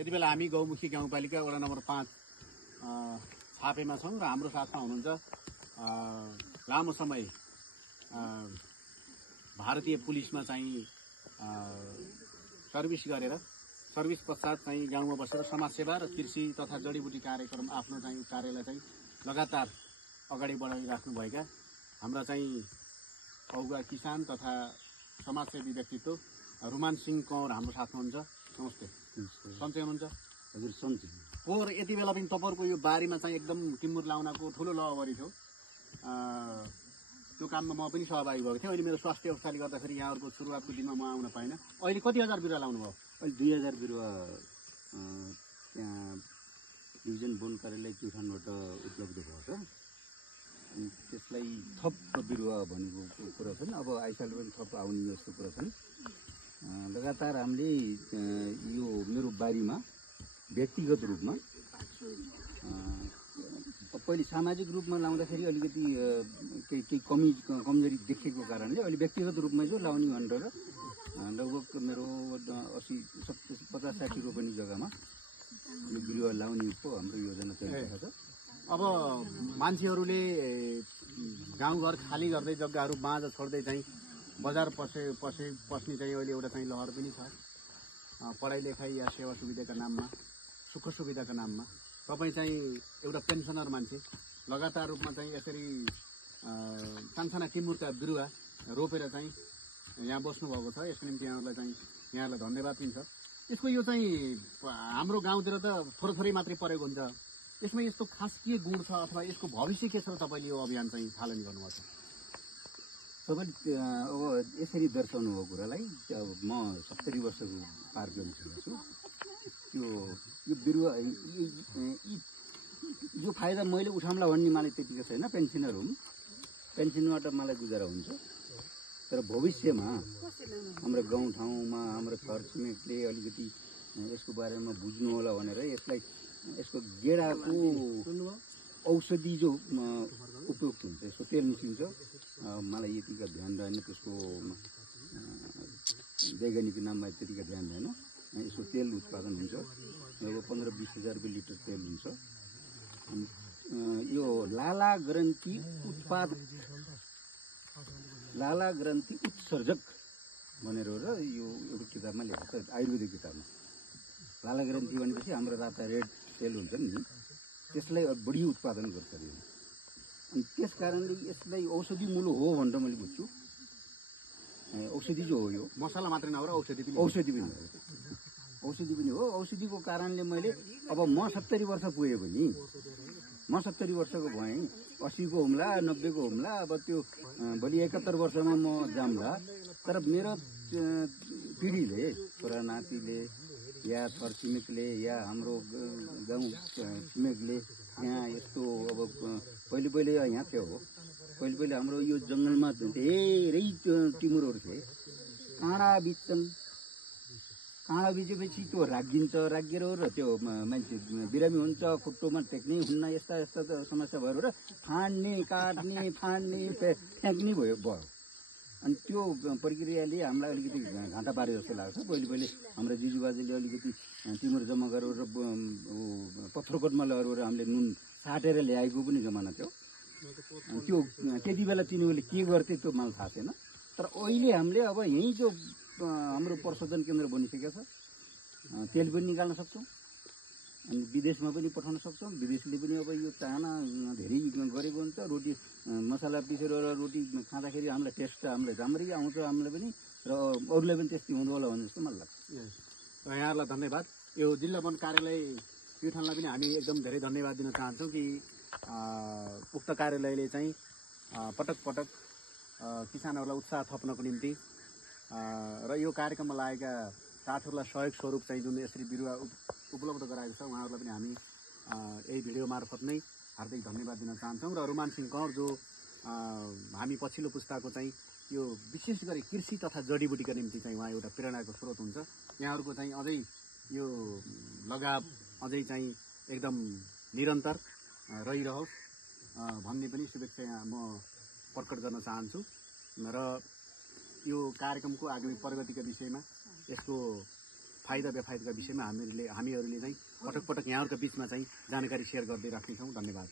यति बेला हामी गौमुखी गाउँपालिका वडा नम्बर 5 छापेमा छौँ र हाम्रो साथमा हुनुहुन्छ लामो समय भारतीय पुलिसमा चाहिँ सर्भिस पश्चात चाहिँ गाउँमा बसेर समाजसेवा र कृषि तथा जडीबुटी कार्यक्रम आफ्नो चाहिँ कार्यलाई चाहिँ लगातार अगाडि बढाइराख्नुभएका हाम्रा चाहिँ अगुवा किसान तथा समाजसेवी व्यक्तित्व रुमान सिंह कौर हाम्रो साथमा हुनुहुन्छ। नमस्ते। सन्चै हुनुहुन्छ? हजुर सन्चै। पोहोर यति बेला पनि तपाईँहरूको यो बारीमा चाहिँ एकदम टिमुर लाउनको ठुलो लहबरी थियो। त्यो काममा म पनि सहभागी भएको थिएँ। अहिले मेरो स्वास्थ्य अवस्थाले गर्दाखेरि यहाँहरूको सुरुवातको दिनमा म आउन पाइनँ। अहिले कति हजार बिरुवा लाउनुभयो? अहिले 2000 बिरुवा त्यहाँ डिभिजन वन कार्यालय प्युठानबाट उपलब्ध भएको छ। अनि त्यसलाई थप बिरुवा भनेको कुरा छन्। अब आइसाल पनि थप आउने जस्तो कुरा छन्। लगातार हामीले यो मेरो बारीमा व्यक्तिगत रूपमा पहिले सामाजिक रूपमा लाउँदाखेरि अलिकति केही कमजोरी देखेको कारणले अहिले व्यक्तिगत रूपमा जो लाउने भनेर लगभग मेरो 50-60 रोपनी जग्गामा यो बिरुवा लाउनेको हाम्रो योजना चलिरहेको छ। अब मान्छेहरूले गाउँघर खाली गर्दै जग्गाहरू बाँझ छोड्दै चाहिँ बजार पस्ने चाहिँ अहिले एउटा चाहिँ लहर पनि छ। पढाइ लेखाइ या सेवा सुविधाका नाममा, सुख सुविधाका नाममा तपाईँ चाहिँ एउटा पेन्सनर मान्छे लगातार रूपमा चाहिँ यसरी सानसाना टिमुरका बिरुवा रोपेर चाहिँ यहाँ बस्नुभएको छ। यसको निम्ति यहाँहरूलाई धन्यवाद पनि छ। यसको यो चाहिँ हाम्रो गाउँतिर त थोरै मात्रै परेको हुन्छ। यसमा यस्तो खास के गुण छ अथवा यसको भविष्य के छ तपाईँले यो अभियान चाहिँ थालनी गर्नुभएको छ? तपाईँले अब यसरी दर्शाउनु भएको कुरालाई अब म 70 वर्षको पार गरिसकेको छु। यो बिरुवा यो फाइदा मैले उठाउँला भन्ने मलाई त्यतिको छैन। पेन्सनर हुँ, पेन्सनबाट मलाई गुजारा हुन्छ। तर भविष्यमा हाम्रो गाउँठाउँमा हाम्रो छरछिमेकले अलिकति यसको बारेमा बुझ्नु होला भनेर यसको गेडाको औषधि जो उपयुक्त हुन्छ, यसको तेल निस्किन्छ। मलाई यतिका ध्यान रहेन, त्यसको वैज्ञानिक नाममा त्यतिका ध्यान रहेन। यसको तेल उत्पादन हुन्छ, लगभग 15-20 हजार रुपियाँ लिटर तेल हुन्छ। यो लाला ग्रन्थि उत्सर्जक भनेर यो एउटा किताबमा लेखेको छ, आयुर्वेदिक किताबमा। लाला ग्रन्थि भनेपछि हाम्रो राता रेड सेल हुन्छ नि, त्यसलाई बढी उत्पादन गर्छ अरे। अनि त्यस कारणले यसलाई औषधि मूल्य हो भनेर मैले बुझ्छु। औषधि जो हो, यो मसला मात्रै नभएर औषधि पनि हो। औषधिको कारणले मैले अब म 70 वर्ष पुगेको नि, म 70 वर्षको भएँ, 80 को हुम्ला, 90 को हुम्ला। अब त्यो भोलि 71 वर्षमा म जाम्ला। तर मेरो पिँढीले, छोरा नातिले या छरछिमेकले या हाम्रो गाउँ छिमेकले यहाँ यस्तो अब पहिले यहाँ थियो। पहिले हाम्रो यो जङ्गलमा धेरै टिमुरहरू थिए। काँडा बिचेपछि त्यो रागिएर र त्यो मान्छे बिरामी हुन्छ, खुट्टोमा टेक्नै हुन्न, यस्ता समस्या भएर फाड्ने, काट्ने, फ्याँक्ने भयो। अनि त्यो प्रक्रियाले हामीलाई अलिकति घाँटा पारे जस्तो लाग्छ। पहिले हाम्रो जिजुबाजेले अलिकति टिमुर जम्मा गरेर पत्थरकोटमा लगेर हामीले नुन साटेर ल्याएको पनि जमाना थियो। त्यो त्यति बेला तिनीहरूले के गर्थे त्यो मलाई थाहा छैन। तर अहिले हामीले अब यहीँ जो हाम्रो प्रशोधन केन्द्र बनिसकेको छ, तेल पनि निकाल्न सक्छौँ अनि विदेशमा पनि पठाउन सक्छौँ। विदेशले पनि अब यो चाहना धेरै गरेको हुन्छ। रोटी मसला पिसेर रोटी खाँदाखेरि हामीलाई टेस्ट हामीलाई राम्रै आउँछ, हामीलाई पनि र अरूलाई पनि त्यस्तै हुनु होला भन्ने जस्तो मलाई लाग्छ। यहाँहरूलाई धन्यवाद। यो जिल्ला वन कार्यालय प्युठानलाई पनि हामी एकदम धेरै धन्यवाद दिन चाहन्छौँ कि उक्त कार्यालयले चाहिँ पटक किसानहरूलाई उत्साह थप्नको निम्ति र यो कार्यक्रममा लागेका साथीहरूलाई सहयोग स्वरूप चाहिँ जुन यसरी बिरुवा उपलब्ध गराएको छ, उहाँहरूलाई पनि हामी यही भिडियो मार्फत नै हार्दिक धन्यवाद दिन चाहन्छौँ। र रुमान सिंह कौर जो हामी पछिल्लो पुस्ताको चाहिँ यो विशेष गरी कृषि तथा जडीबुटीका निम्ति चाहिँ उहाँ एउटा प्रेरणाको स्रोत हुन्छ। यहाँहरूको चाहिँ अझै यो लगाव अझै चाहिँ एकदम निरन्तर रहिरहोस् भन्ने पनि शुभेच्छा म प्रकट गर्न चाहन्छु। र यो कार्यक्रमको आगामी प्रगतिका विषयमा यसको फाइदा बेफाइदाका विषयमा हामीहरूले चाहिँ पटक पटक यहाँहरूका बिचमा चाहिँ जानकारी सेयर गर्दै राख्नेछौँ। धन्यवाद।